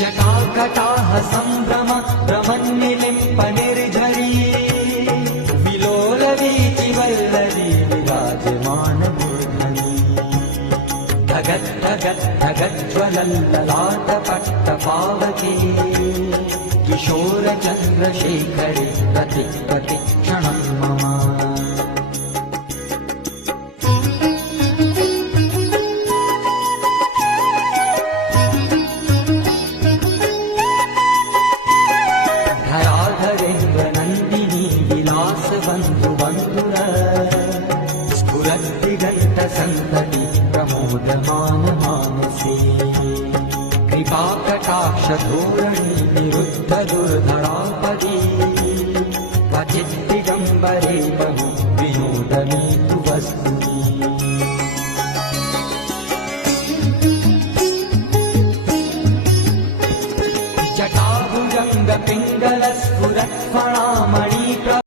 जटाकटाह सम्भ्रम भ्रमन्निलिम्प निर्झरी विलोलवीचि वल्लरी विराजमान मूर्धनि धगत् धगत् धगज्ज्वलल्ललाट पट्टपावके किशोर चन्द्रशेखरे प्रति प्रतिक्षणं मम स्फुरद्दिगन्तसन्तति प्रमोदमान मानसे कृपाकटाक्ष धोरणी निरुद्ध दुर्धरापदी क्वचिद्दिगम्बरे बहु विनोदने तु वस्तुनि जटाभुजङ्ग पिङ्गल स्फुरत्फणामणि